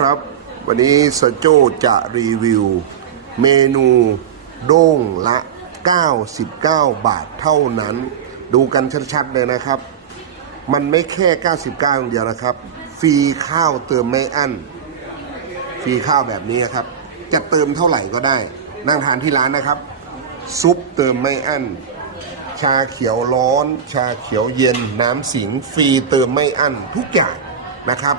ครับ วันนี้สโจจะรีวิว เมนูโด้งละ 99 บาทเท่านั้น ดูกันชัดๆเลยนะครับ มันไม่แค่ 99อย่างเดียวนะครับ ฟรีข้าวเติมไม่อั้น ฟรีข้าวแบบนี้ครับ จะเติมเท่าไหร่ก็ได้ นั่งทานที่ร้านนะครับ ซุปเติมไม่อั้น ชาเขียวร้อน ชาเขียวเย็น น้ำสิง ฟรีเติมไม่อั้นทุกอย่างนะครับ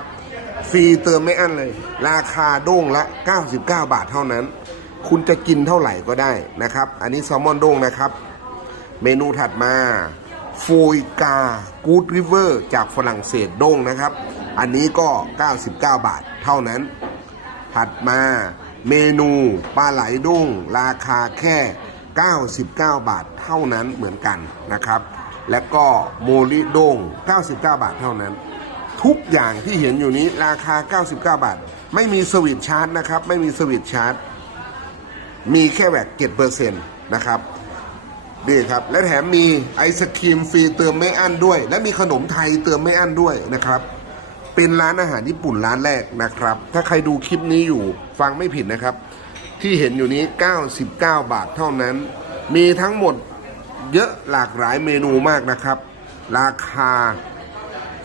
ฟรีเติมไม่อั้นเลย ราคาโด้งละ 99 บาทเท่านั้น คุณจะกินเท่าไหร่ก็ได้นะครับ อันนี้แซลมอนโด้งนะครับ เมนูถัดมาฟูยกากูดริเวอร์จากฝรั่งเศสโด้งนะครับ อันนี้ก็ 99 บาทเท่านั้น ถัดมาเมนูปลาไหลดุ้งราคาแค่ 99 บาทเท่านั้นเหมือนกันนะครับ และก็โมลิด้ง99 บาทเท่านั้น ทุกอย่างที่เห็นอยู่นี้ราคา 99 บาท ไม่มีสวิตชาร์จนะครับ ไม่มีสวิตชาร์จ มีแค่แบบ7%นะครับนี่ครับ และแถมมีไอศครีมฟรีเติมไม่อั้นด้วย และมีขนมไทยเติมไม่อั้นด้วยนะครับ เป็นร้านอาหารญี่ปุ่นร้านแรกนะครับ ถ้าใครดูคลิปนี้อยู่ฟังไม่ผิดนะครับ ที่เห็นอยู่นี้ 99 บาทเท่านั้น มีทั้งหมดเยอะหลากหลายเมนูมากนะครับ ราคา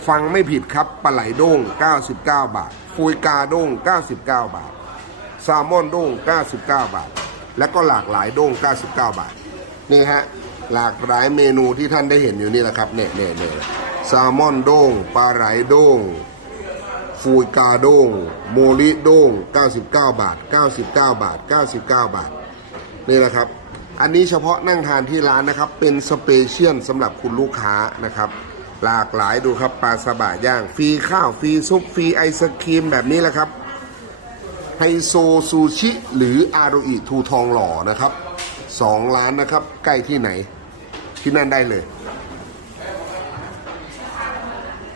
ฟังไม่ผิดครับปลาไหลโด้ง99 บาทฟุยกาโด้ง99 บาทแซลมอนโด้ง99 บาท และก็หลากหลายโด้ง99 บาท นี่ฮะหลากหลายเมนูที่ท่านได้เห็นอยู่นี่แหละครับเนี่ยเนี่ยเนี่ยแซลมอนโด้งปลาไหลโด้งฟูยกาโด้งโมลิโด้ง99 บาท 99 บาท 99 บาท นี่แหละครับ อันนี้เฉพาะนั่งทานที่ร้านนะครับ เป็นสเปเชียลสำหรับคุณลูกค้านะครับ หลากหลายดูครับปลาสบะย่างฟรีข้าวฟรีซุปฟรีไอศครีมแบบนี้แหละครับไฮโซซูชิ หรืออาโรอิทูทองหล่อนะครับสองร้านนะครับ ใกล้ที่ไหนที่นั่นได้เลย